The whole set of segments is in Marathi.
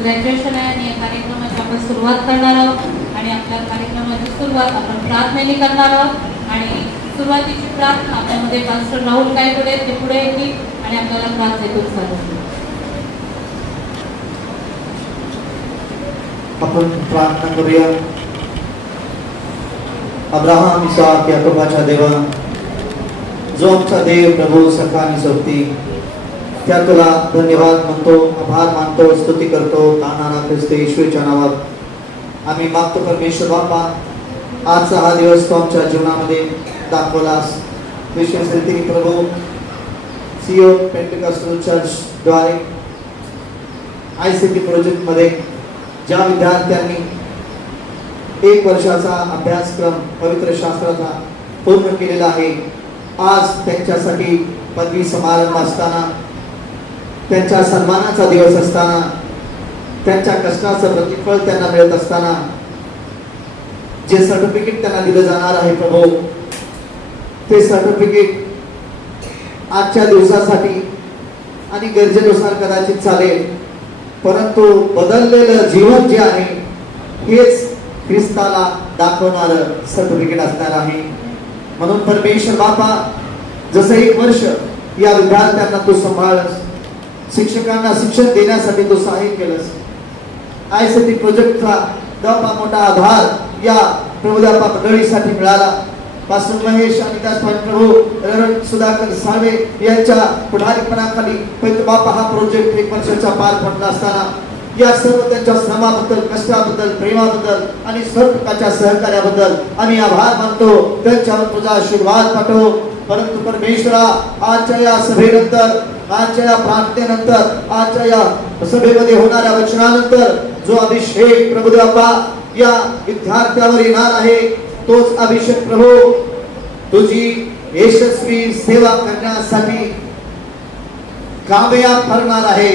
ग्रॅज्युएशन आहे आणि या कार्यक्रमाची आपण सुरुवात करणार आहोत आणि आपल्या कार्यक्रमाची सुरुवात आपण प्रार्थनेने करणार आहोत आणि सुरुवातीची प्रार्थना आपल्यामध्ये पास्टर राहुल कायगुडे ते पुढे येतील आणि आपल्याला प्रार्थनेतून सांगतील. आपण प्रार्थना करूया. अब्राहम इसाक याकोबाच्या देवा, जो आमचा देव प्रभू सकाळी सोबती, त्या तुला धन्यवाद म्हणतो, आभार मानतो, स्तुती करतो. तानाना ख्रिस्त येशूच्या नावात आम्ही मागतो परमेश्वर बापा, आजचा हा दिवस तो आमच्या जीवनामध्ये दाखवलास. विशेष रीती प्रभू सीओ पेंटिकॉस्टल चर्च द्वारे ICT प्रोजेक्ट मध्ये ज्या विद्यार्थ्यांनी 1 वर्षाचा अभ्यासक्रम पवित्र शास्त्राचा पूर्ण केलेला आहे, आज त्यांच्यासाठी पदवी समारंभ असताना, त्यांच्या सन्मानाचा दिवस असताना, त्यांच्या कष्टाचं प्रतिफळ त्यांना मिळत असताना, जे सर्टिफिकेट त्यांना दिलं जाणार आहे प्रभू, ते सर्टिफिकेट आजच्या दिवसासाठी आणि गरजेनुसार कदाचित चालेल, परंतु बदललेलं जीवन जे आहे हेच ख्रिस्ताला दाखवणारं सर्टिफिकेट असणार आहे. म्हणून परमेश्वर बापा, जसं 1 वर्ष या विद्यार्थ्यांना तू सांभाळस, शिक्षकांना शिक्षण देण्यासाठी तू सहाय्य केलंस, ICT प्रोजेक्टचा दवा मोठा आधार या प्रभुदापा मंडळीसाठी मिळाला. पास्टर महेश आणि त्याचप्रमाणे प्रभू रेव्हरंड सुधाकर साळवे यांच्या पुढारीपणाखाली पवित्र बापा हा प्रोजेक्ट 1 वर्षाचा पार पडला असताना या सर्व त्यांच्या श्रमाबद्दल, कष्टाबद्दल, प्रेमाबद्दल आणि सर्व प्रकारच्या सहकार्याबद्दल आम्ही आभार मानतो. त्यांच्यावर तुझा आशीर्वाद पाठव. परंतु परमेश्वरा, आजच्या या सभेनंतर, आजच्या या प्रार्थनेनंतर, आजच्या या सभेमध्ये होणाऱ्या वचनानंतर जो अभिषेक प्रभुदेवा या विद्यार्थ्यावर येणार आहे, तोच अभिषेक प्रभू तुझी यशस्वी सेवा करण्यासाठी कामयाब करणार आहे.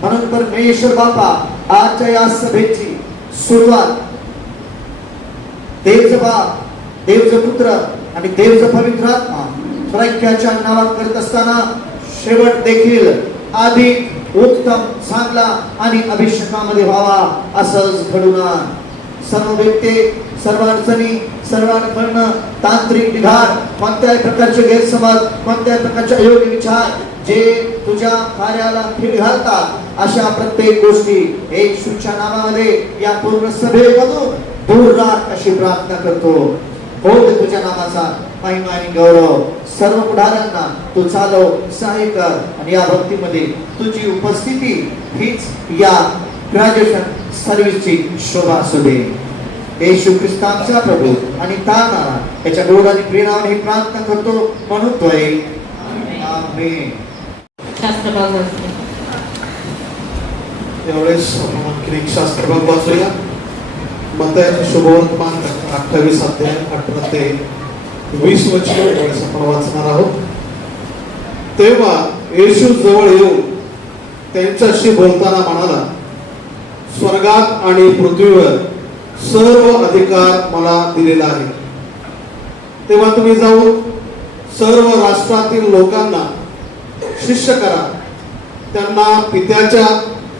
म्हणून परमेश्वर बापा, आजच्या या सभेची सुरुवात देवचा बाप, देवचा पुत्र आणि देवचा पवित्र आत्मा त्रैक्याच्या नावात करत असताना शेवट देखील अधिक उत्तम, चांगला आणि अभिषेकामध्ये व्हावा असंच घडून आण. सर्व व्यक्ती, सर्व अडचणी, सर्व अडचण, तांत्रिक बिघाड, कोणत्याही प्रकारचे गैरसमज, कोणत्याही प्रकारचे अयोग्य विचार जे तुझ्या कार्याला खीळ घालतात, अशा प्रत्येक गोष्टी येशूच्या नावामध्ये या पूर्ण सभेमधून दूर राख अशी प्रार्थना करतो. हो दे तुझ्या नामाचा महिमा आणि गौरव. सर्व पुढाऱ्यांना तू चालव, सहाय्य कर आणि या भक्तीमध्ये तुझी उपस्थिती हीच या ग्रॅज्युएशन सर्व्हिसची शोभा असू दे. येशू ख्रिस्तांचा प्रभू आणि तारणारा याच्या गोड आणि प्रेमाने ही प्रार्थना करतो म्हणून तोय आमेन. शास्त्रभाग यावेळेस आपण आणखी एक शास्त्रभाग वाचूया. मत्ताईचे शुभवर्तमान 28 अध्याय 18 ते 20 वचने यावेळेस आपण वाचणार आहोत. तेव्हा येशू जवळ येऊन त्यांच्याशी बोलताना म्हणाला, स्वर्गात आणि पृथ्वीवर सर्व अधिकार मला दिलेला आहे. तेव्हा तुम्ही जाऊन सर्व राष्ट्रातील लोकांना शिष्य करा, त्यांना पित्याच्या,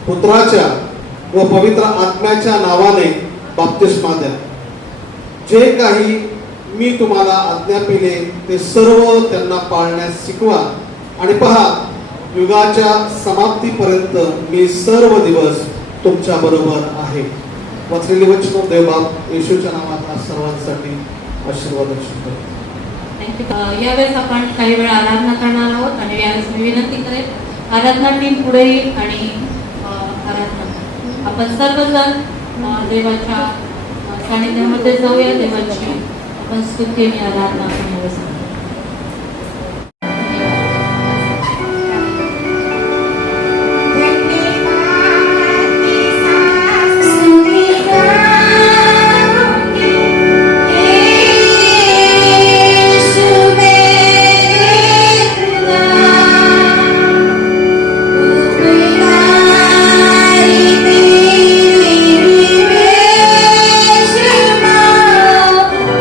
पुत्राच्या व पवित्र आत्म्याच्या नावाने बाप्तिस्मा द्या. जे काही मी तुम्हाला आज्ञा केले ते सर्व त्यांना पाळण्यास शिकवा आणि पहा युगाच्या समाप्तीपर्यंत मी सर्व दिवस तुमच्या बरोबर आहे. वाचलेली वचन देवबाप येशूच्या नावात आज सर्वांसाठी आशीर्वाद करतो. थँक्यू. यावेळेस आपण काही वेळ आराधना करणार आहोत आणि यावेळेस मी विनंती करेन आराधना टीम पुढे येईल आणि आराधना करू. आपण सर्वजण देवाच्या सानिध्यामध्ये जाऊया. देवाची आपण स्तुती आणि आराधना आपण यावेळेस करू.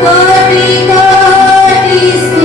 Glory, glory,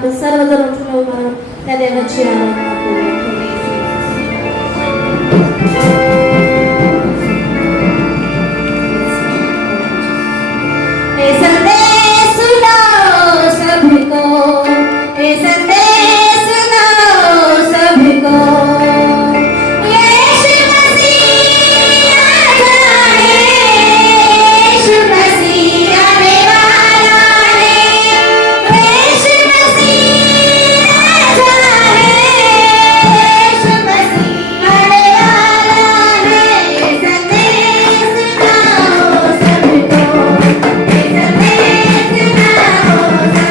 आपण सर्वजण उठून उभं राहून त्या देवाची आराधना करूया. ये संदेश सुनाओ सभी को, ये संदेश सुनाओ सभी को, यीशु मसीह आया है, यीशु मसीह आने वाला है, यीशु मसीह आया है, यीशु मसीह आने वाला है. ये संदेश सुनाओ सभी को, ये संदेश सुनाओ सभी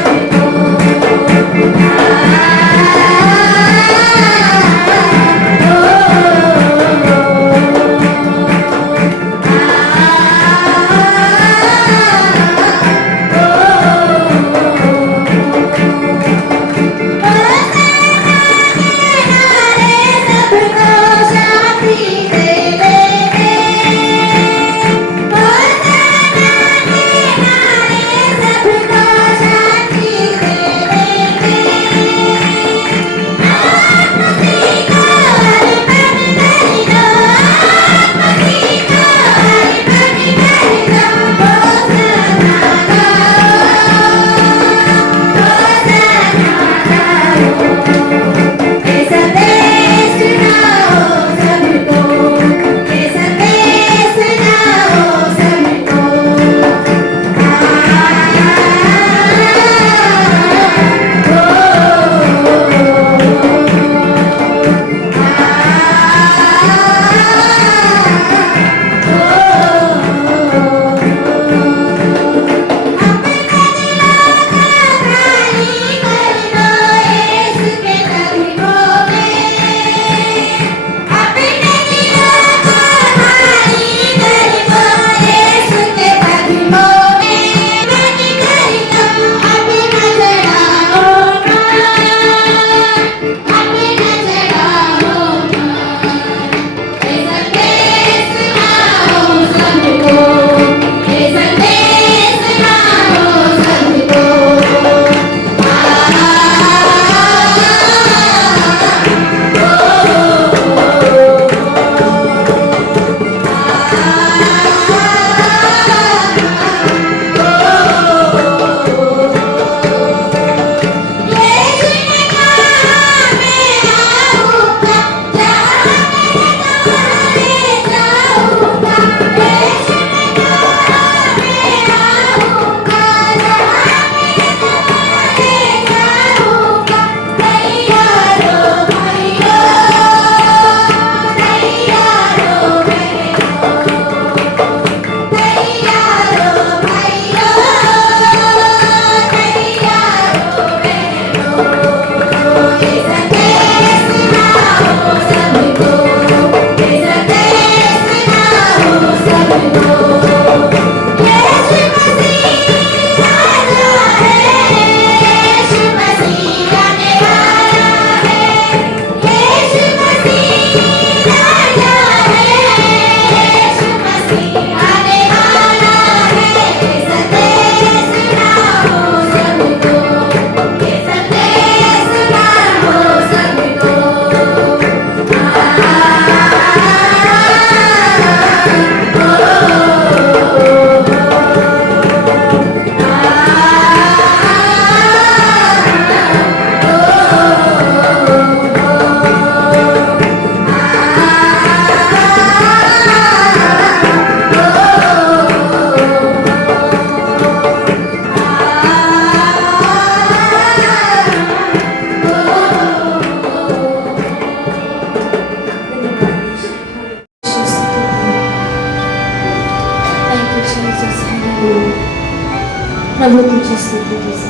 प्रभु तुझी स्तुति तुझे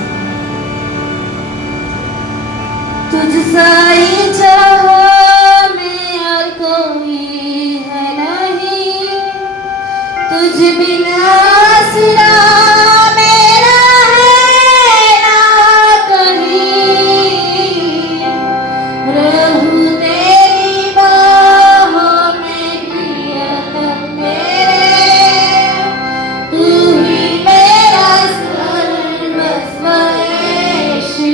तुझसा ही जहां में और कोई है नहीं, तुझ बिना सिरा मेरा है ना कहीं, रहूं तेरी बाहों में प्रियतम मेरे, तू ही मेरा सर्वस्व यीशु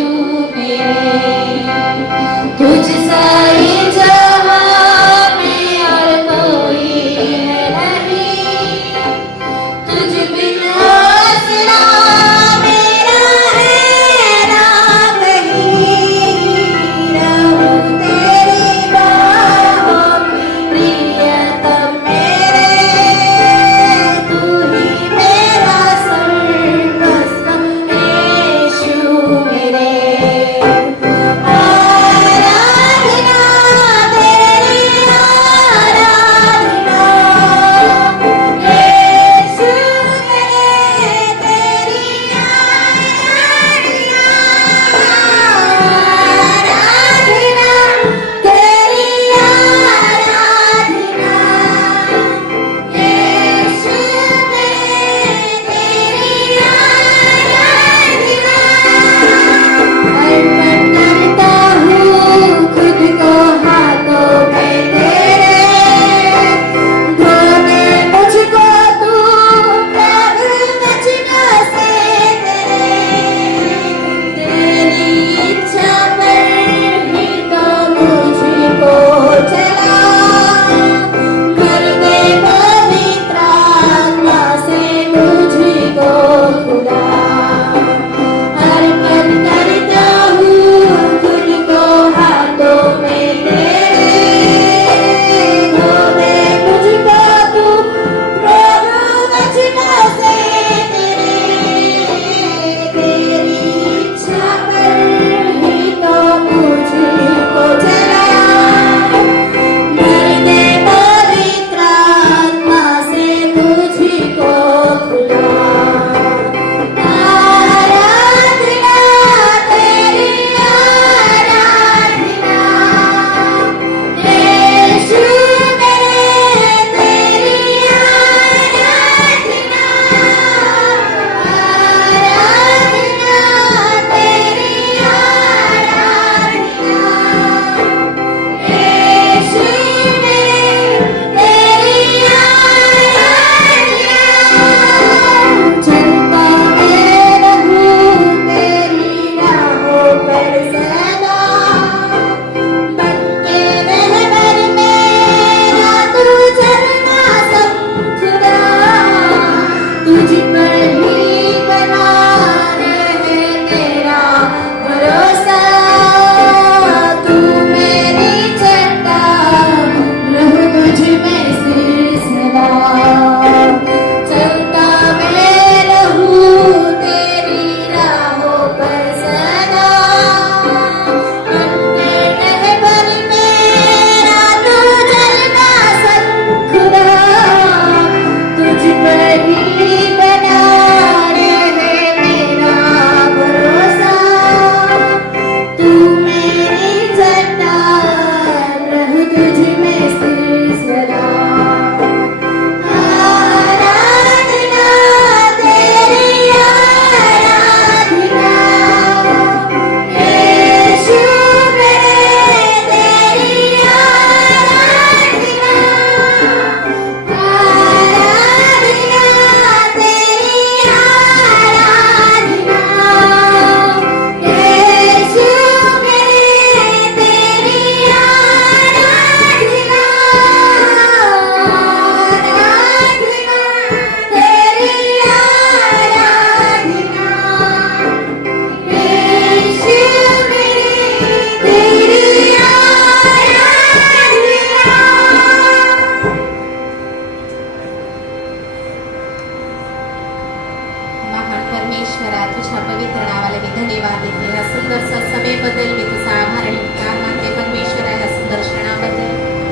वेळेबद्दल मी तुझा आभार आणि उपकार मानते परमेश्वरा या सुंदर क्षणाबद्दल.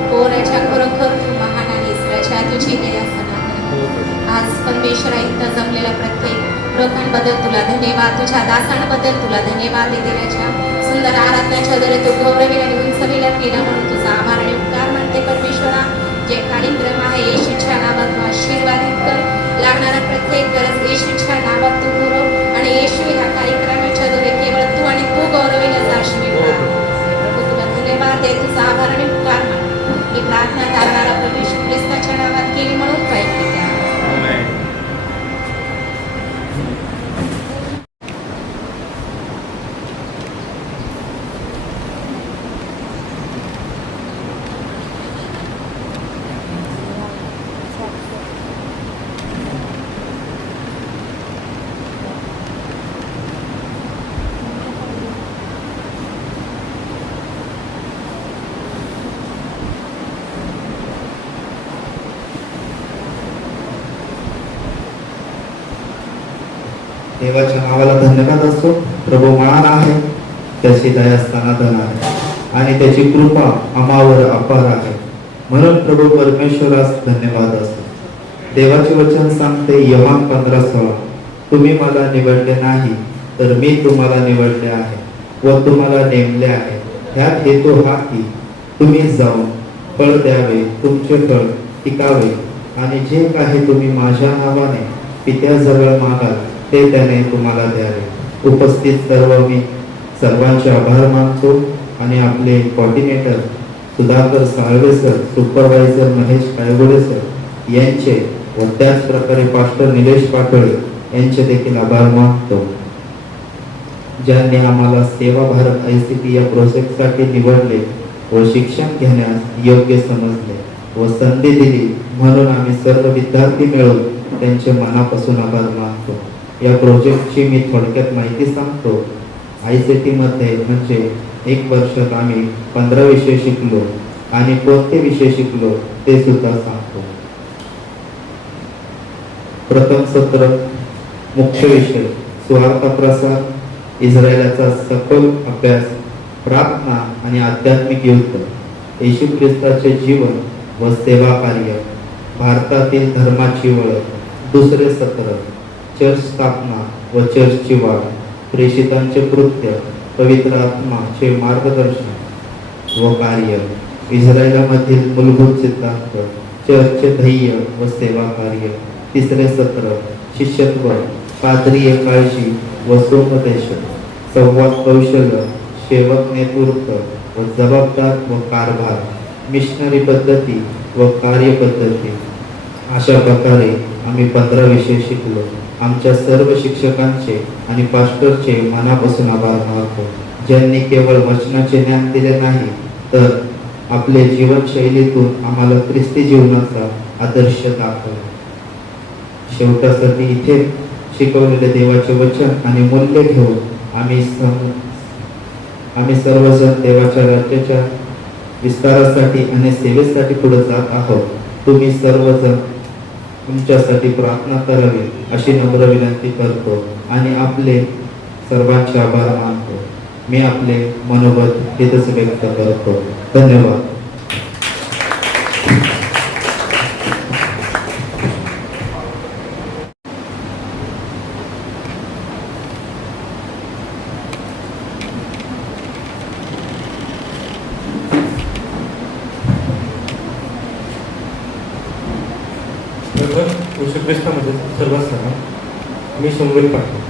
हो राजा, खरोखर तू महान आहेस राजा, तुझी दया सनातन. आज परमेश्वरा इथं जमलेल्या प्रत्येक लोकांबद्दल तुला धन्यवाद, तुझ्या दासांबद्दल तुला धन्यवाद देते राजा. सुंदर आराधनाच्या द्वारे तू गौरवी आणि उंचविला केला म्हणून तुझा आभार आणि उपकार मानते परमेश्वरा. जे कार्यक्रम आहे येशूच्या नावात तू आशीर्वादित कर. लागणारा प्रत्येक गरज येशूच्या नावात तू पुरव आणि येशू या कार्यक्रमाच्या द्वारे केवळ तू आणि तू गौरविला जाशील. तुला धन्यवाद दे, तुझा आभार आणि उपकार मान. ही प्रार्थना तारणारा प्रभू येशू ख्रिस्ताच्या नावात केली म्हणून पाहिजे. देवाच्या नावाला धन्यवाद असतो. प्रभू महान आहे, त्याची दया सनातन आहे आणि त्याची कृपा आम्हावर अपार आहे. म्हणून प्रभू परमेश्वरास धन्यवाद असतो. देवाचे वचन सांगते योहान 15:16, तुम्ही मला निवडले नाही तर मी तुम्हाला निवडले आहे व तुम्हाला नेमले आहे. ह्यात हेतू हा की तुम्ही जाऊन फळ द्यावे, तुमचे फळ टिकावे आणि जे काही तुम्ही माझ्या नावाने पित्याजवळ मागाल ते त्याने तुम्हाला द्यावे. उपस्थित मी सर्वांचे आभार मानतो आणि आपले coordinator Sudhakar Salve sir, supervisor Mahesh Kaygode sir यांचे व त्याच प्रकारे पास्टर निलेश पाटोळे यांचे देखील आभार मानतो, ज्यांनी आम्हाला सेवा भारत ICT या प्रोजेक्टसाठी निवडले व शिक्षण घेण्यास योग्य समजले व संधी दिली. म्हणून आम्ही सर्व विद्यार्थी मिळून त्यांचे मनापासून आभार मानतो. या प्रोजेक्टची मी थोडक्यात माहिती सांगतो. ICT मध्ये म्हणजे 1 वर्षात आम्ही 15 विषय शिकलो आणि कोणते विषय शिकलो ते सुद्धा सांगतो. प्रथम सत्र मुख्य विषय सुवार्ता प्रसार, इस्रायलाचा सखोल अभ्यास, प्रार्थना आणि आध्यात्मिक युद्ध, येशू ख्रिस्ताचे जीवन व सेवा कार्य, भारतातील धर्माची ओळख. दुसरे सत्र चर्च स्थापना व चर्चची वाढ, प्रेषितांचे कृत्य, पवित्र आत्माचे मार्गदर्शन व कार्य, इस्रायलामधील मूलभूत सिद्धांत, चर्चचे ध्येय व सेवा कार्य. तिसरे सत्र शिष्यत्व, पादरीय काळजी व सोपदेश, संवाद कौशल्य, सेवक नेतृत्व व जबाबदार व कारभार, मिशनरी पद्धती व कार्यपद्धती. अशा प्रकारे आम्ही 15 विषय शिकलो. आमच्या सर्व शिक्षकांचे आणि पास्टरचे मनापासून आभार मानतो, ज्यांनी केवळ वचनाचे ज्ञान दिले नाही तर आपले जीवनशैलीतून आम्हाला ख्रिस्ती जीवनाचा आदर्श दाखवला. शेवटासाठी इथे शिकवलेले देवाचे वचन आणि मूल्य घेऊन आम्ही सर्वजण देवाच्या राज्याच्या विस्तारासाठी आणि सेवेसाठी पुढे जात आहोत. तुम्ही सर्वजण तुमच्यासाठी प्रार्थना करावी अशी नम्र विनंती करतो आणि आपले सर्वांचे आभार मानतो. मी आपले मनोगत इथेच व्यक्त करतो. धन्यवाद. येशू ख्रिस्तामध्ये सर्वात समान. मी शंभरी पाटील,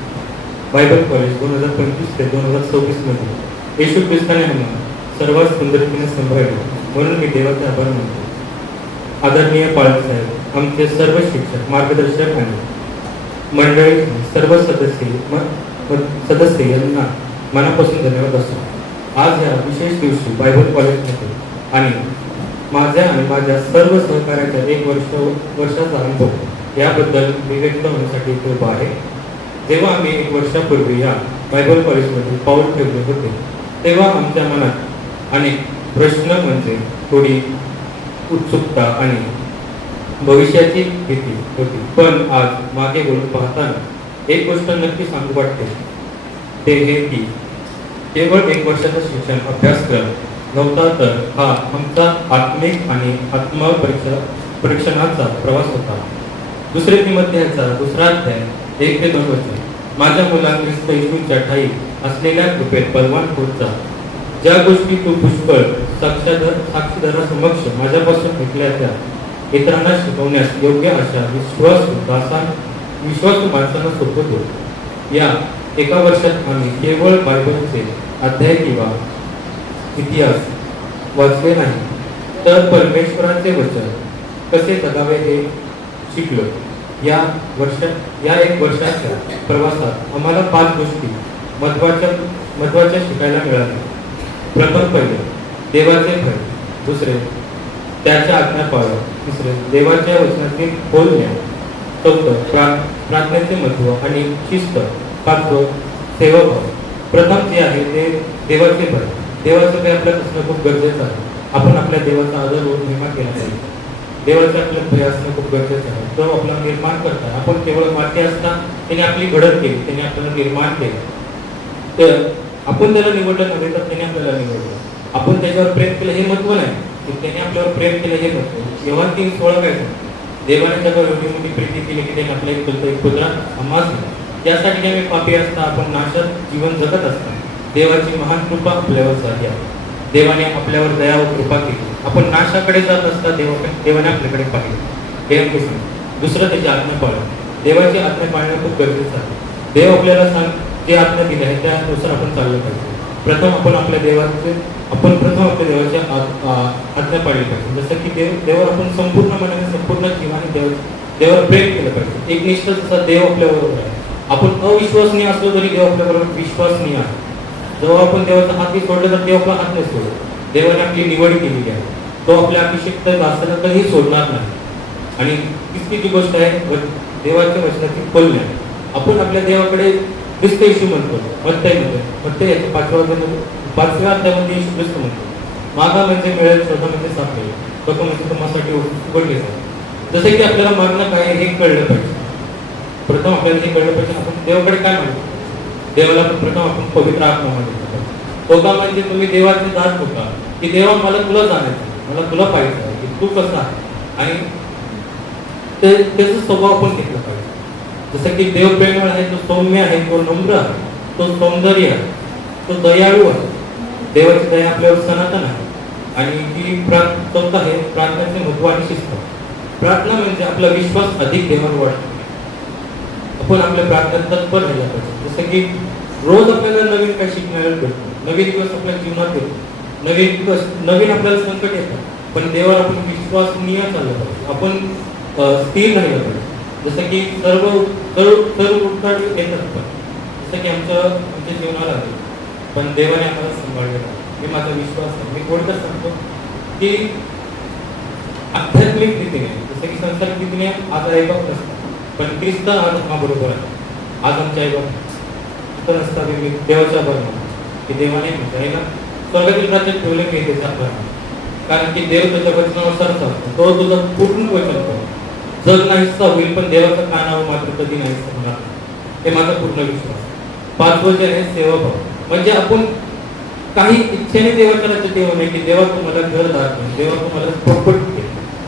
बायबल कॉलेज 2025 ते 2026 मध्ये येशू ख्रिस्ताने आम्हाला सर्वात सुंदरतेने सांभाळले म्हणून मी देवाचा आभार मानतो. आदरणीय पाळक साहेब, आमचे सर्व शिक्षक, मार्गदर्शक आणि मंडळी, सर्व सदस्य यांना मनापासून धन्यवाद असतो. आज या विशेष दिवशी बायबल कॉलेजमध्ये आणि माझ्या सर्व सहकार्याच्या 1 वर्षाचा अनुभव याबद्दल मी व्यक्त होण्यासाठी इथे उभा आहे. जेव्हा आम्ही 1 वर्षापूर्वी या बायबल कॉलेजमध्ये पाऊल ठेवले होते तेव्हा आमच्या मनात अनेक प्रश्न म्हणजे थोडी उत्सुकता आणि भविष्याची भीती होती. पण आज मागे वळून पाहताना एक गोष्ट नक्की सांगू वाटते, ते हे की केवळ 1 वर्षाचा शिक्षण अभ्यासक्रम नव्हता, तर हा आमचा आत्मिक आणि परीक्षणाचा प्रवास होता. दुसरे तिमोथेयुचा 2 अध्याय 1 ते 2 वचन. माझ्या मुला ख्रिस्त येशूच्या ठायी असलेल्या कृपेत बलवान होत जा. ज्या गोष्टी तू पुष्कळ साक्षीदारासमक्ष माझ्यापासून ऐकल्या त्या इतरांना शिकवण्यास योग्य अशा विश्वासू माणसांना सोपवतो. या 1 वर्षात आम्ही केवळ बायबलचे अध्याय किंवा इतिहास वाचले नाही, तर परमेश्वराचे वचन कसे जगावे हे शिकलो. या 1 वर्षाच्या प्रवासात आम्हाला 5 गोष्टी महत्वाच्या शिकायला मिळाल्या. प्रथम पहिले देवाचे भय, दुसरे त्याच्या आज्ञा पाळणे, तिसरे देवाच्या वचनातील खोल ज्ञान, चौथं प्रार्थनेचे महत्व आणि शिस्त, 5वं सेवाभाव. प्रथम जे आहे ते देवाचे भय. देवाचं भय आपल्याला असणं खूप गरजेचं आहे. आपण आपल्या देवाचा आदर निर्माण केला पाहिजे. देवाचं आपल्याला भय असणं खूप गरजेचं आहे. तो आपला निर्माण करता. आपण केवळ माती असता त्याने आपली घडत केली, त्याने आपल्याला निर्माण केलं. तर आपण त्याला निवडलं नव्हे, तर त्याने आपल्याला निवडलं. आपण त्याच्यावर प्रेम केलं हे महत्व नाही, की त्याने आपल्यावर प्रेम केलं हे महत्व. योहान 3:16 काय सांगतो? देवाने त्याच्यावर एवढी मोठी प्रीती केली की त्याने आपल्या एक पुत्र आम्हास दिला. त्यासाठी की आम्ही पापी असता, आपण नाशात जीवन जगत असता, देवाची महान कृपा आपल्यावर झाली आहे. देवाने आपल्यावर दया व कृपा केली. आपण नाशाकडे जात असता देवाने आपल्याकडे पाहिले. हे कृष्ण. दुसरं त्याची आज्ञा पाळणं. देवाची आज्ञा पाळणं खूप गरजेचं आहे. देव आपल्याला जे आज्ञा दिली आहे त्यानुसार आपण चाललं पाहिजे. प्रथम आपण आपल्या देवाची आज्ञा पाळली पाहिजे. जसं की देवावर आपण संपूर्ण मनाने संपूर्ण जीवाने देवावर प्रेम केलं पाहिजे. एकनिष्ठ जसा देव आपल्याबरोबर आहे. आपण अविश्वसनीय असलो तरी देव आपल्याबरोबर विश्वसनीय आहे. जेव्हा आपण देवाचा हात सोडला तर देव आपला हात नाही सोडतो. देवाने आपली निवड केलेली आहे. तो आपल्या अभिषेक असताना कधीही सोडणार नाही. आणि तिसरी जी गोष्ट आहे देवाच्या वचनाची खोलणे. आपण आपल्या देवाकडे ख्रिस्त येशू म्हणतो. मत्तई याच्या 5व्या अध्यायामध्ये येशू ख्रिस्त म्हणतो. मागा म्हणजे मिळेल, शोधा म्हणजे सापडेल, डोकं म्हणजे तुम्हासाठी उघडले जाईल. जसे की आपल्याला मागणं काय हे कळलं पाहिजे. प्रथम आपल्याला हे कळलं पाहिजे आपण देवाकडे काय मागतो. देवाला प्रथम आपण पवित्र आत्मा मागितला. होता म्हणजे तुम्ही देवाचे दास होता की देवा मला तुला जाणायचं, मला तुला पाहिजे आहे की तू कसा आहे, आणि त्याचा स्वभाव पण घेतला पाहिजे. जसं की देव प्रेमळ आहे, तो सौम्य आहे, तो नम्र आहे, तो सौंदर्य आहे, तो दयाळू आहे. देवाची दया आपल्यावर सनातन आहे. आणि जी चौथा आहे प्रार्थनेचे महत्व आणि शिस्त. प्रार्थना म्हणजे आपला विश्वास अधिक देवावर वाढतो. आपण आपल्या प्रार्थनेत तत्पर राहिला पाहिजे. जसं की रोज आपल्याला नवीन काय शिकण्याला भेटतो, नवीन दिवस आपल्या जीवनात येतो, नवीन आपल्याला संकट येतात, पण देवावर आपण विश्वासनीय चाललं पाहिजे. आपण स्थिर राहिलं पाहिजे. जसं की सर्व उठाव येतात, जसं की आमच्या जीवनाला आहे, पण देवाने आम्हाला सांभाळलेलं आहे. हे माझा विश्वास आहे. मी थोडक्यात सांगतो की आध्यात्मिक रीतीने, जसं की संसारिक रीतीने आज आईबाप नसतात, पण ख्रिस्त आज बरोबर आहे. आज आमच्या आईबाप तर असतात. मी देवाच्या आभार की देवाने आईला स्वर्गातील राज्यात ठेवले की त्याचा आभार, कारण की देव त्याच्या वचनानुसार चालतो. तो तुझं पूर्ण वचन करतो. जग नाहीसा होईल पण देवाचं कानावर मात्र कधी नाही होणार. हे माझा पूर्ण विश्वास. 5वं जे आहे सेवाभाव. म्हणजे आपण काही इच्छेने देवाच्या राज्यात येऊ नये की देवा तुम्हाला घर दाखवेल, देवा तुम्हाला प्रॉपर्टी दे.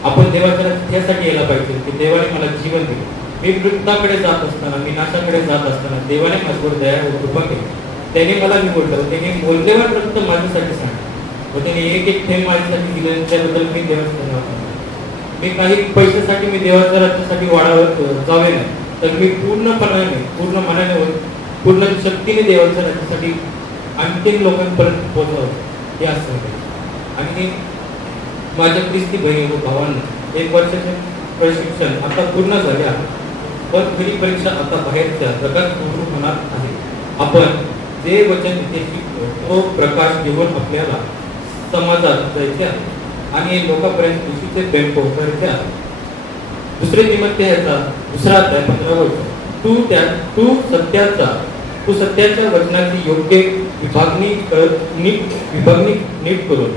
आपण देवाच्या राज्यात यासाठी यायला पाहिजे की देवाने मला जीवन दिले. मी मृताकडे जात असताना, मी नाशाकडे जात असताना देवाने माझ्यावर दया व कृपा केली. त्याने मला निवडलं, त्याने मौल्यवान रक्त माझ्यासाठी सांगितलं व त्याने एक थेंब माझ्यासाठी दिले. त्याबद्दल मी देवाचा धन्यवाद करतो. मी काही पैशासाठी मी देवाच्या राज्यासाठी वाढावं जावे नाही, तर मी पूर्णपणाने, पूर्ण मनाने, पूर्ण शक्तीने देवाच्या राज्यासाठी आणखी लोकांपर्यंत पोहोचावं हे असं. आणि माझ्या ख्रिस्ती बहिणी व भावांना 1 वर्षाचे प्रशिक्षण आता पूर्ण झाले आहे, पण खरी परीक्षा आता बाहेरच्या जगात सुरू होणार आहे. आपण जे वचन इथे शिकतो तो प्रकाश घेऊन आपल्याला समाजात जायचे आहे आणि लोकांपर्यंत खुशीचे प्रेम पोहोचायचे आहे. दुसरे तिमोथेयुचा 2 अध्याय 15 वचन. तू सत्याच्या वचनाची योग्य विभागणी नीट करून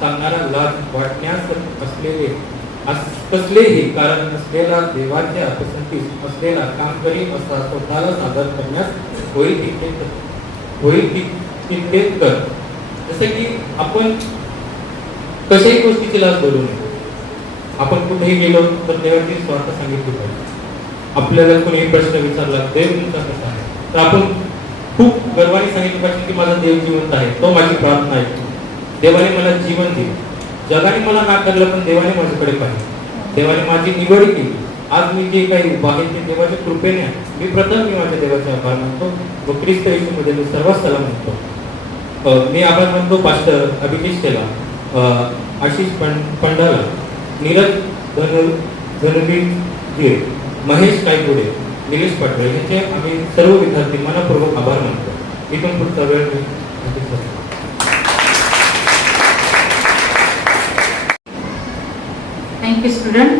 सांगणारा लाज वाटण्यास कसलेही कारण नसलेला देवाच्या पसंतीस असलेला काम करी असा स्वतःला सादर करण्यास होईल तितकेच कर. जसं की आपण कशाही गोष्टीची लाज करू नये. आपण कुठेही गेलो तर देवाची स्वार्थ सांगितली पाहिजे. आपल्याला कोणी प्रश्न विचारला देव तुमचा कसा आहे, तर आपण खूप गर्वाने सांगितलं पाहिजे की माझा देव जिवंत आहे, तो माझी प्रार्थना ऐकतो. देवाने मला जीवन दिले. जगाने मला नाकारलं पण देवाने माझ्याकडे पाहिजे. देवाने माझी निवड केली. आज मी जे काही उभा आहे ते देवाच्या कृपेने आहे. मी माझ्या देवाचे आभार मानतो व ख्रिस्त येशूमध्ये मी सर्वात सलाम म्हणतो. मी आभार मानतो पास्टर अभिषेक शेला, आशिष पंडाला, नीरज धनवीर, महेश कायपुडे, निलेश पाटोळे यांचे आम्ही सर्व विद्यार्थी मनपूर्वक आभार मानतो. इथून पुढचा वेळ मी थँक्यू स्टुडंट.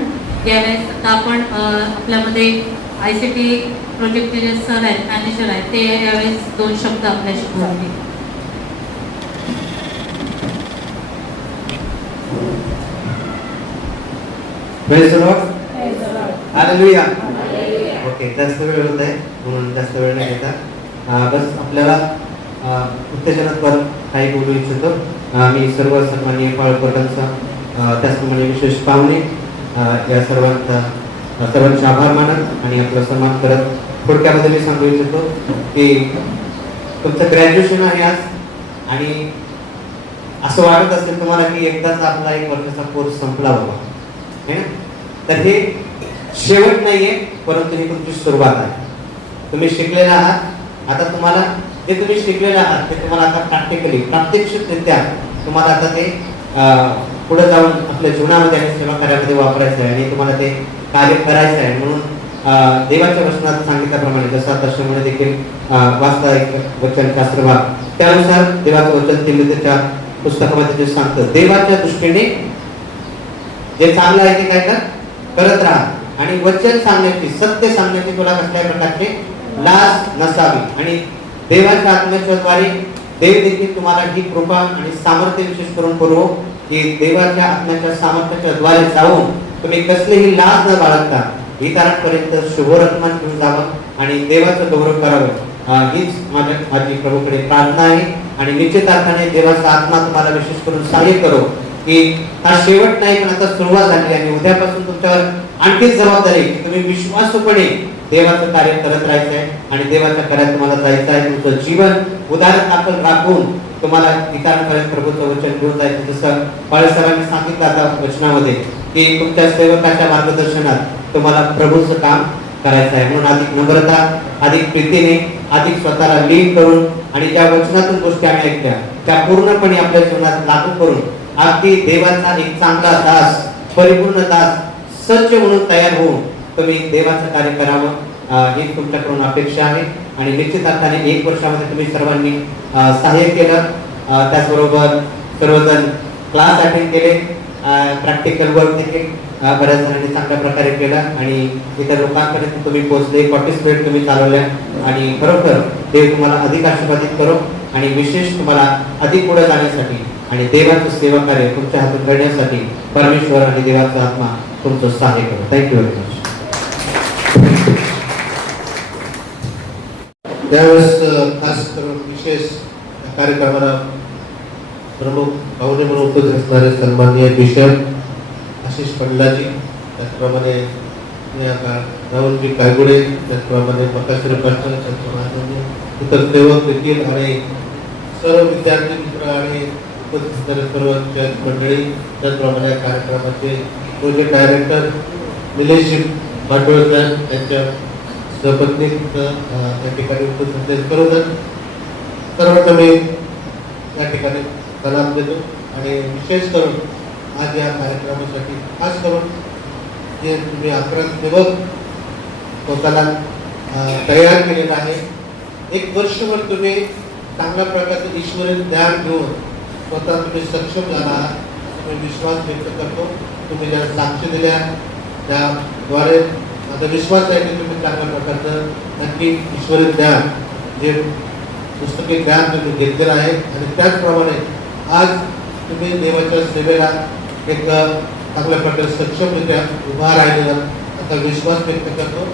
यावेळेस आता आपण आपल्यामध्ये ICT प्रोजेक्टचे जे सर आहेत, मॅनेजर आहेत, ते यावेळेस 2 शब्द आपल्याशी बोलतील. Praise the Lord. Hallelujah. Okay, जास्त वेळ होत आहे म्हणून जास्त वेळ नाही घेता. बस आपल्याला उत्तेजनात्मक काही बोलू इच्छितो. मी सर्व सन्माननीय पाळपटांचा, त्याचप्रमाणे विशेष पाहुणे या सर्वांचे आभार मानत आणि आपला सन्मान करत थोडक्यामध्ये मी सांगू इच्छितो की तुमचं ग्रॅज्युएशन आहे आज, आणि असं वाटत असेल तुम्हाला की एकदाच आपला 1 वर्षाचा कोर्स संपला बाबा, तर हे शेवट नाहीये, परंतु ही तुमची सुरुवात आहे. तुम्ही शिकलेला आहात. आता तुम्हाला जे तुम्ही शिकलेले आहात ते तुम्हाला आता प्रॅक्टिकली प्रात्यक्षिकरित्या तुम्हाला आता ते पुढे जाऊन आपल्या जीवनामध्ये आणि सेवा कार्यामध्ये वापरायचं आहे आणि तुम्हाला ते कार्य करायचं आहे. म्हणून देवाच्या वचनात सांगितल्याप्रमाणे, जसं आता श्रमणे देखील वाचता एक वचन शास्त्र भाग, त्यानुसार देवाचं वचन तिमोथेच्या पुस्तकामध्ये जे सांगतं, देवाच्या दृष्टीने जे चांगलं आहे ते काय करत राहा, आणि वचन सांगण्याची, सत्य सांगण्याची तुला कसल्याही प्रकारचे लाज नसावी. आणि देवाच्या आत्म्याच्या द्वारे देव देखील तुम्हाला ही कृपा आणि सामर्थ्य विशेष करून पुरवो की देवाच्या आत्म्याच्या सामर्थ्याच्या द्वारे जाऊन तुम्ही कसलीही लाज न बाळगता इतरांपर्यंत शुभवर्तमान घेऊन जावं आणि देवाचं गौरव करावं. हीच माझी प्रभूकडे प्रार्थना आहे. आणि निश्चित अर्थाने देवाचा आत्मा तुम्हाला विशेष करून सहाय्य करो की हा शेवट नाही, पण आता सुरुवात झाली आणि उद्यापासून तुमच्यावर आणखीच जबाबदारी की तुम्ही विश्वासूपणे देवाचं कार्य करत राहायचं आहे आणि देवाच्या कार्यात तुम्हाला जायचं आहे. तुमचं जीवन उदाहरण दाखल राखून तुम्हाला इतरांपर्यंत प्रभूचं वचन घेऊन जायचं. जसं बाळसरांनी सांगितलं आता वचनामध्ये की तुमच्या सेवकाच्या मार्गदर्शनात तुम्हाला प्रभूचं काम करायचं आहे. म्हणून अधिक नम्रता, अधिक प्रीतीने, अधिक स्वतःला लीन करून आणि ज्या वचनातून गोष्टी आम्ही ऐकल्या त्या पूर्णपणे आपल्या जीवनात लागू करून अगदी देवाचा एक चांगला दास, परिपूर्ण दास, सज्ज म्हणून तयार होऊन तुम्ही देवाचं कार्य करावं ही तुमच्याकडून अपेक्षा आहे. आणि निश्चित अर्थाने 1 वर्षामध्ये तुम्ही सर्वांनी सहाय्य केलं. त्याचबरोबर सर्वजण क्लास अटेंड केले, प्रॅक्टिकल वर्क देखील बऱ्याच जणांनी चांगल्या प्रकारे केला आणि इतर लोकांपर्यंत तुम्ही पोहोचले, पार्टिसिपेट तुम्ही चालवल्या. आणि खरोखर देव तुम्हाला अधिक आशीर्वादित करो आणि विशेष तुम्हाला अधिक पुढे जाण्यासाठी आणि देवाचं सेवा कार्य तुमच्या हातून करण्यासाठी परमेश्वर आणि देवाचा आत्मा तुमचं सहाय्य करो. Thank you very much. त्यावेळेस खास करून विशेष कार्यक्रमाला प्रमुख पाहुणे म्हणून उपस्थित असणारे सन्माननीय बिशप आशिष पंडलाजी, त्याचप्रमाणे राहुलजी कायगुडे, त्याचप्रमाणे मकाश्री पाटील, त्याचप्रमाणे इतर सेवक देखील आणि सर्व विद्यार्थी मित्र आणि उपस्थित असणारे सर्व मंडळी, त्याचप्रमाणे कार्यक्रमाचे प्रोजेक्ट डायरेक्टर निलेश पाटोळे त्यांच्या सहपत्नी त्या ठिकाणी उपस्थित सर्वांना मी या ठिकाणी सलाम देतो. आणि विशेष करून आज या कार्यक्रमासाठी खास करून जे तुम्ही 11 सेवक स्वतःला तयार केलेला आहे, 1 वर्षभर तुम्ही चांगल्या प्रकारचे ईश्वरी ज्ञान घेऊन स्वतः तुम्ही सक्षम झाला आहात. तुम्ही विश्वास व्यक्त करतो. तुम्ही ज्या साक्ष दिल्या त्याद्वारे माझा विश्वास आहे की तुम्ही चांगल्या प्रकारचं नक्की ईश्वरी ज्ञान, जे पुस्तकी ज्ञान तुम्ही घेतलेलं आहे आणि त्याचप्रमाणे आज तुम्ही देवाच्या सेवेला एक चांगल्या प्रकारे सक्षमरित्या उभा राहिलेला असा विश्वास व्यक्त करतो.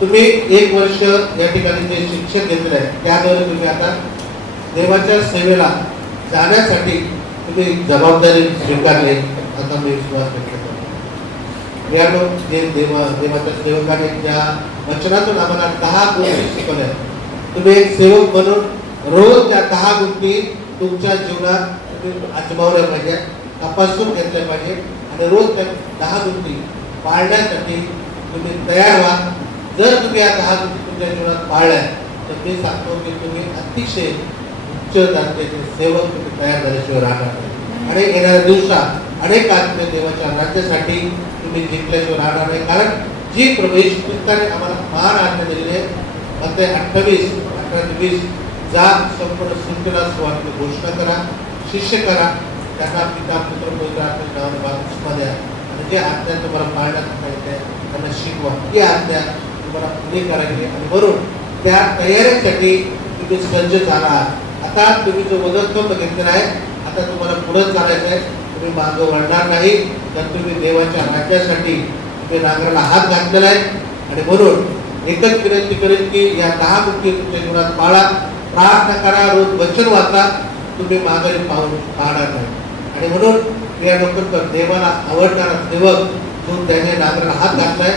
तुम्ही 1 वर्ष या ठिकाणी जे शिक्षण घेतलेलं आहे त्याद्वारे तुम्ही आता देवाच्या सेवेला जाण्यासाठी तुम्ही जबाबदारी स्वीकारली असा मी विश्वास व्यक्त करतो. या जे देवाच्या सेवकाने ज्या वचनातून आम्हाला 10 गोष्टी शिकवल्या, तुम्ही एक सेवक म्हणून रोज त्या 10 गोष्टी तुमच्या जीवनात तुम्ही आजमावल्या पाहिजे, तपासून घेतल्या पाहिजे आणि रोज त्या 10 गोष्टी पाळण्यासाठी तुम्ही तयार व्हा. जर तुम्ही या 10 गोष्टी तुमच्या जीवनात पाळल्या तर मी सांगतो की तुम्ही अतिशय उच्च दर्जाचे सेवक तुम्ही तयार झाल्याशिवाय राहणार नाही आणि येणाऱ्या दिवसात अनेक आत्मे देवाच्या राज्यासाठी तुम्ही जिंकल्याशिवाय राहणार नाही. कारण जी प्रवेश ख्रिस्ताने आम्हाला महान आज्ञा दिलेली आहे, मत्ती 28:18-20, जा संपूर्ण सृष्टीला सुवार्थ घोषणा करा, शिष्य करा, त्यांना पिता पुत्र पवित्र आत्म्याच्या नावाने बाप्तिस्मा द्या आणि जे आज्ञा तुम्हाला पाळण्यात सांगितल्या त्यांना शिकवा. ती आज्ञा तुम्हाला पुढे करायची आणि म्हणून त्या तयारीसाठी तुम्ही सज्ज झाला. आता तुम्ही जो वधस्तंभ घेतलेला आहे, आता तुम्हाला पुढे चालायचं आहे, तुम्ही मागं वळणार नाही. तर तुम्ही देवाच्या राज्यासाठी तुम्ही नांगराला हात घातलेला आहे आणि म्हणून एकच विनंती करेन की या 10 गोष्टी तुमच्या जीवनात पाळा, प्रार्थना करा, रोज वचन वाचा, तुम्ही माघारी पाहणार नाही. आणि म्हणून या लोकांना देवाला आवडणारा सेवक जो त्याने नांगराला हात घातलाय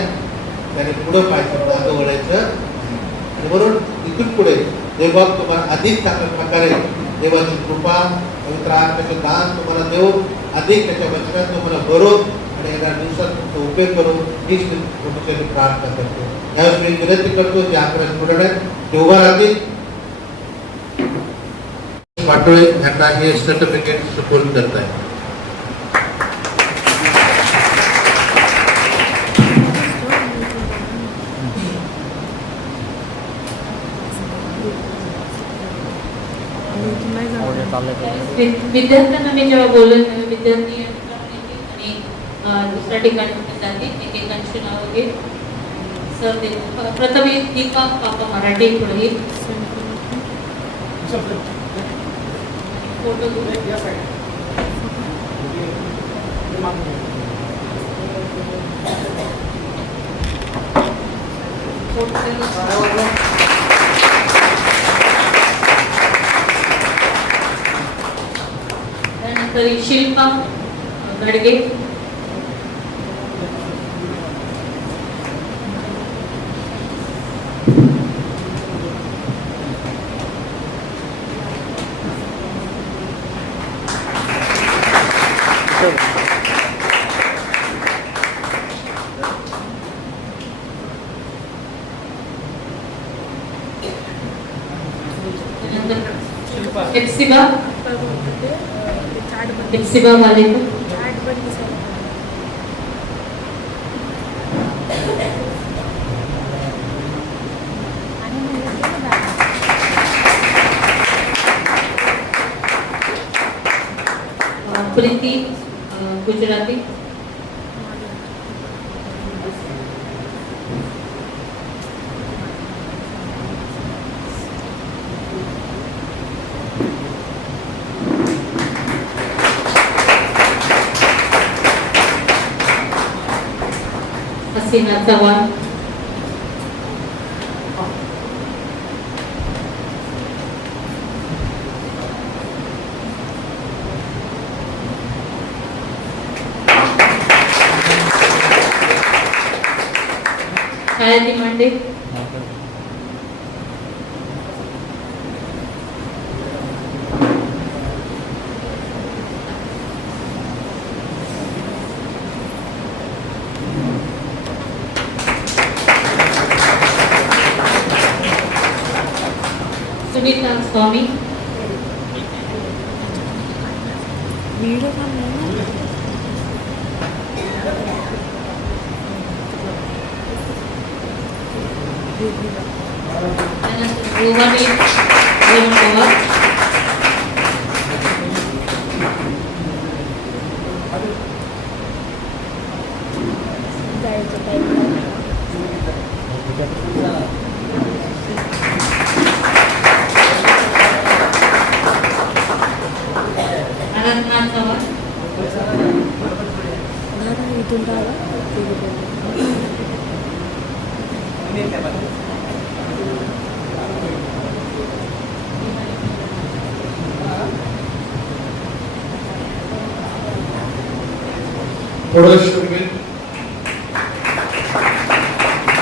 त्याने पुढे पाहायचं, मागं वळायचं. आणि म्हणून इथून पुढे देवा तुम्हाला अधिक चांगल्या प्रकारे देवाची कृपा, पवित्र आत्म्याचे दान तुम्हाला देऊ, अधिक त्याच्या वचनात तुम्हाला भरो आणि येणाऱ्या दिवसात तुमचा उपयोग करू, हीच मी तुमच्यासाठी प्रार्थना करतो. यावेळी मी विनंती करतो जे 11 स्टुडंट आहेत ते उभा राहतील. पाटोळे यांना हे सर्टिफिकेट सुपूर्द करत आहे. विद्यार्थ्यांना मी जेव्हा बोलत विद्यार्थी आणि दुसऱ्या ठिकाणी जातील, एकेकांची नावं घे. सर ते प्रथम दीपा पापा मराठी पुढे फोटो त्यानंतर शिल्पा गडगे, एप्सिबा वाले प्रीति गुजराती, हसीना चव्हाण, छायाती मांडे, सुनीता स्वामी, रोहनी पवार, आराधना चव्हाण, थोडं शर्मिल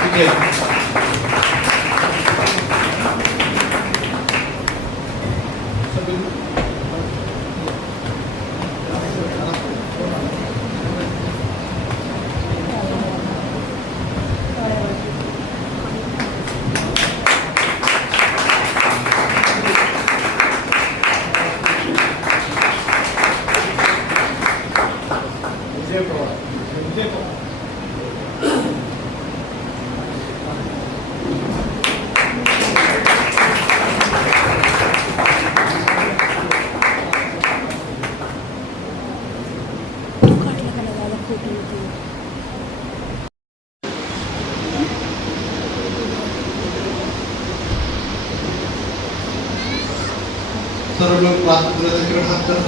ठीक आहे. सर्व लोक प्रार्थनेकडे हात करा.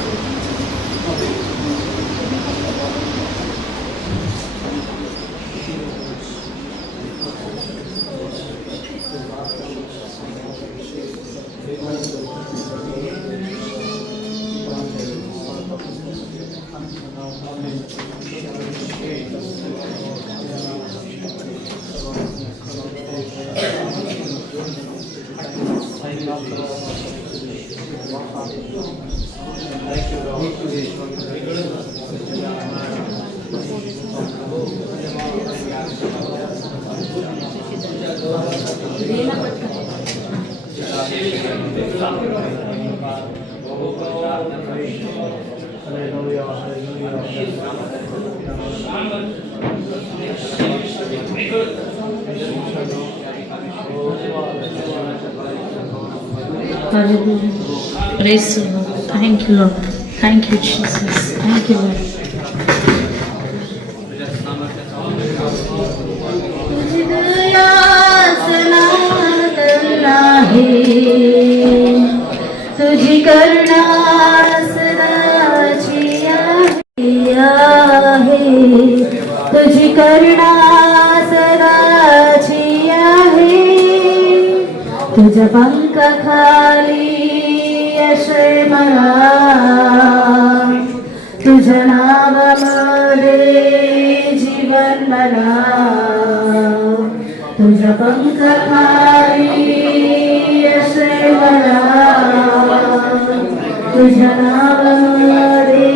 Hallelujah. Praise the Lord. Thank you, Lord. Thank you, Jesus. Thank you, Lord. तुझी दया सनातन आहे, तुझी करुणा सदाची आहे, तुझी करुणा सदाची आहे. तुझ्या पंखाखाली आश्रय मला, तुझ्या नावामध्ये जीवन मला. तुझ्या पंखाखाली आश्रय मला, तुझ्या नावामध्ये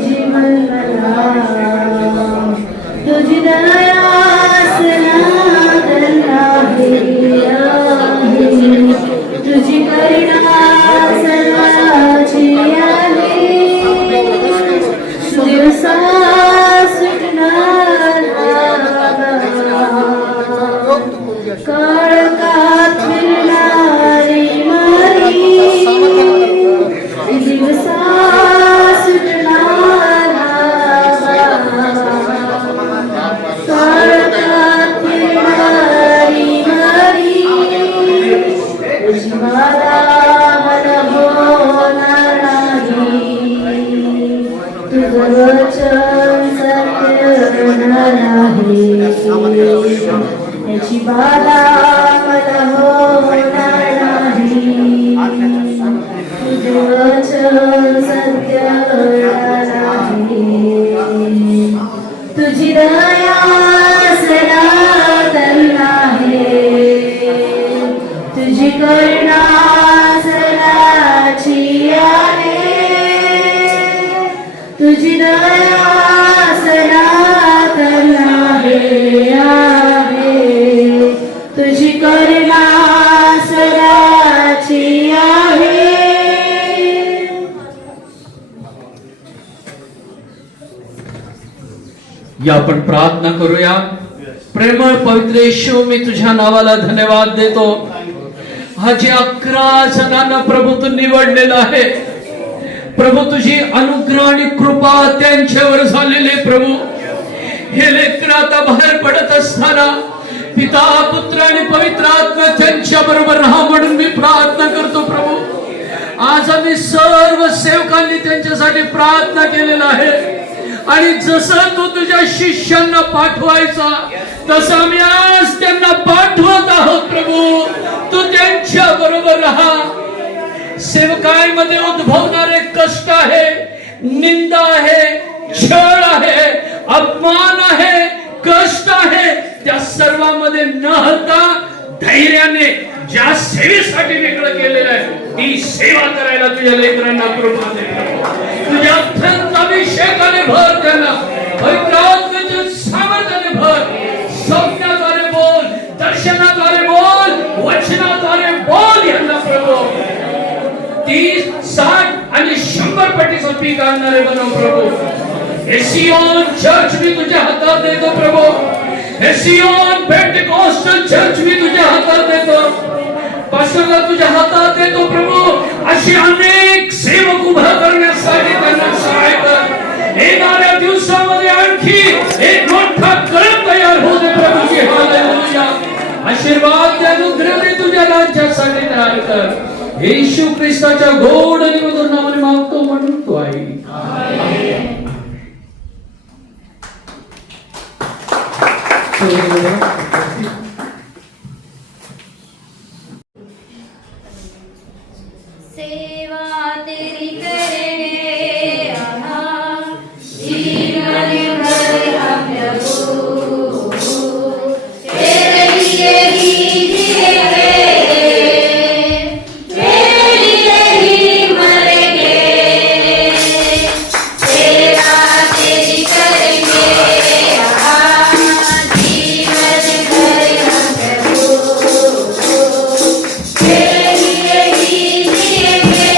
जीवन मला. तुझी दया सनातन आहे, तुझी करुणा सर्वाची आहे. दिवसा सुटणार काळोखात फिरणारी मारी. दिवसा सुटणार काळोखात फिरणारी मारी. मला मला होणार नाही, तुझं वचन सत्य नाही. याची बाधा मला होणार नाही, तुझं वचन सत्य नाही. तुझी दया सनातन आहे, तुझी करुणा सदाची आहे. तुझी दया सनातन आहे, तुझी करुणा सदाची आहे. या आपण प्रार्थना करूया. प्रेमळ पवित्र येशू, मी तुझ्या नावाला धन्यवाद देतो. हा जे 11 जणांना प्रभू तू निवडलेला आहे प्रभू, तुझी अनुग्रह आणि कृपा त्यांच्यावर झालेले प्रभू. हे लेकर आता बाहेर पडत असताना पिता पुत्र आणि पवित्र आत्मा त्यांच्या बरोबर राहा म्हणून मी प्रार्थना करतो प्रभू. आज आम्ही सर्व सेवकांनी त्यांच्यासाठी प्रार्थना केलेला आहे आणि जसं तू तुझ्या शिष्यांना पाठवायचा तसं आम्ही आज त्यांना पाठवत आहोत प्रभू. तू त्यांच्या बरोबर राहा. सेवकाईमध्ये उद्भवणारे कष्ट आहे, निंदा आहे, छळ आहे, अपमान आहे, कष्ट आहे, त्या सर्वांमध्ये न हता धैर्याने ज्या सेवेसाठी वेगळं केलेलं आहे ती सेवा करायला तुझ्या लेकरांना कृपा दे. तुझ्या अत्यंत अभिषेकाने भर त्यांना, पवित्र आत्म्याच्या सामर्थ्याने भर. स्वप्नाद्वारे बोल, दर्शनाद्वारे बोल, वचनाद्वारे बोल यांना प्रभू. 30, 60 आणि 100 पटीचं पीक आणणारे बनव प्रभू. एसियन चर्च मी तुझ्या हातात देतो प्रभू. एसियन पेंटेकॉस्टल चर्च मी तुझ्या हातात देतो. पास्टरला तुझ्या हातात देतो प्रभू. अशी अनेक सेवक उभा करण्यासाठी त्यांना सहाय कर. येणाऱ्या दिवसामध्ये आणखी एक मोठा कळप तयार होऊ दे प्रभूची. हालेलुया. आशीर्वाद द्या, अनुग्रह दे, तुझ्या राज्यासाठी तयार कर. येशू ख्रिस्ताच्या गोड आणि मधुर नावाने मागतो म्हणून तो आहे. सेवा तेरी करेंगे हम जीवन भर हम प्रभु, तेरे लिए ही जिएंगे, तेरे लिए ही मरेंगे. सेवा तेरी करेंगे हम जीवन भर हम प्रभु, तेरे लिए ही जिएंगे,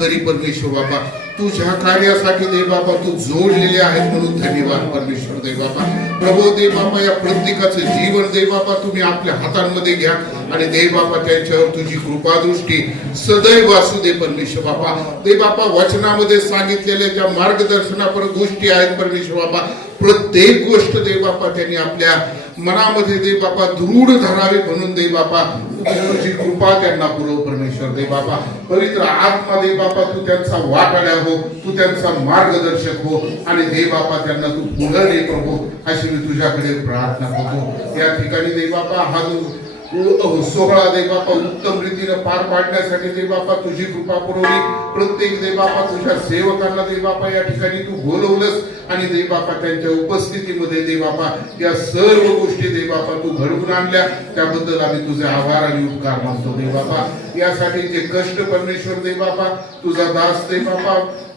करी परमेश्वर बाबा. तुझ्या कार्यासाठी देव बाबा तू जोडलेले आहेत म्हणून धन्यवाद परमेश्वर देव बाबा. प्रभू देव बाबा या प्रत्येकाचं जीवन देव बाबा तुम्ही आपल्या हातांमध्ये घ्या आणि देव बाबा त्यांच्यावर तुझी कृपा दृष्टी सदैव असू दे परमेश्वर बाबा. देव बाबा वचनामध्ये सांगितलेल्या ज्या मार्गदर्शनापर गोष्टी आहेत परमेश्वर बाबा, प्रत्येक गोष्ट देव बापा त्यांनी आपल्या मनामध्ये देव बापा दृढ धरावे म्हणून देव बापा तुझी कृपा त्यांना पुरव परमेश्वर देव बापा. पवित्र आत्मा देव बापा तू त्यांचा वाटाड्या हो, तू त्यांचा मार्गदर्शक हो आणि देव बापा त्यांना तू पुढे ने प्रभू अशी मी तुझ्याकडे प्रार्थना करतो. या ठिकाणी देव बापा हा जो सोहळा देव बापा उत्तम रीतीने पार पाडण्यासाठी देव बापा तुझी कृपा पुरवली. प्रत्येक देव बापा तुझ्या सेवकांना देव बापा या ठिकाणी तू बोलवलंस आणि देव बापा त्यांच्या उपस्थितीमध्ये देव बापा या सर्व गोष्टी देव बापा तू घडवून आणल्या, त्याबद्दल आम्ही तुझे आभार आणि उपकार मानतो देव बापा. यासाठी जे कष्ट परमेश्वर देव बापा तुझा दास देव बापा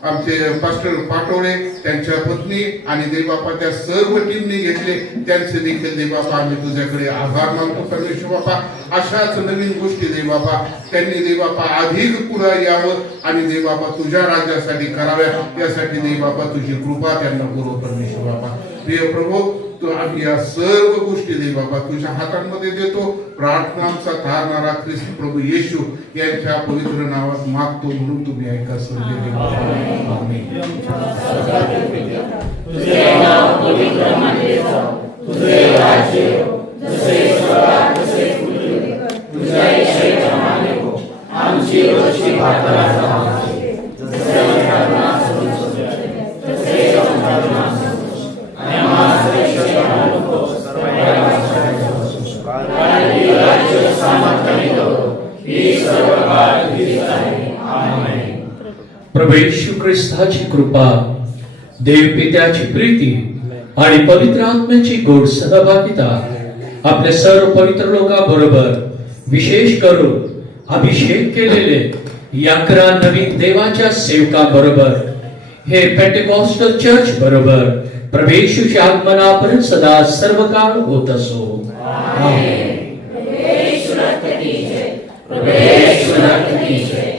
आमचे पास्टर पाटोळे त्यांच्या पत्नी आणि देव बापा त्या सर्व टीमने घेतले, त्यांचे देखील देव बापा आम्ही तुझ्याकडे आभार मानतो परमेश्वर बापा. अशाच नवीन गोष्टी देव बापा त्यांनी देव बापा अधिक पुढे यावं आणि देव बापा तुझ्या राज्यासाठी कराव्या, यासाठी देव बापा तुझी कृपा त्यांना पुरव परमेश्वर बापा. प्रिय प्रभू तू आम्ही या सर्व गोष्टी देव बाबा तुझ्या हातांमध्ये देतो. प्रार्थना आमचा तारणारा ख्रिस्त प्रभू येशू यांच्या पवित्र नावात मागतो म्हणून तुम्ही ऐका स्वर्गीय देव बाबा. आमेन. तुझे नाव पवित्र मानले जाओ, तुझे राज्य येवो, जसे स्वर्गात तसे पृथ्वीवर. तुझ्या इच्छेप्रमाणे माने हो, आमची रोजची भाकर आज आम्हाला दे. जसे आमच्या तसे आमच्या आणि आम्हाला परीक्षेत आणू नकोस, कारण की राज्य, सामर्थ्य आणि गौरव ही सर्व काळ तुझीच आहे. आमेन. प्रभू येशू ख्रिस्ताची कृपा, देव पित्याची प्रीती आणि पवित्र आत्म्याची गोड सहभागिता आपल्या सर्व पवित्र लोकांबरोबर, विशेष करून अभिषेक केलेले 11 नवीन देवाच्या सेवकांबरोबर, हे पेंटेकॉस्टल चर्च बरोबर प्रभू येशूच्या आगमनापर्यंत सदा सर्व काळ होत असो. आमेन. प्रभू येशू रक्त की जय, प्रभू येशू रक्त की जय.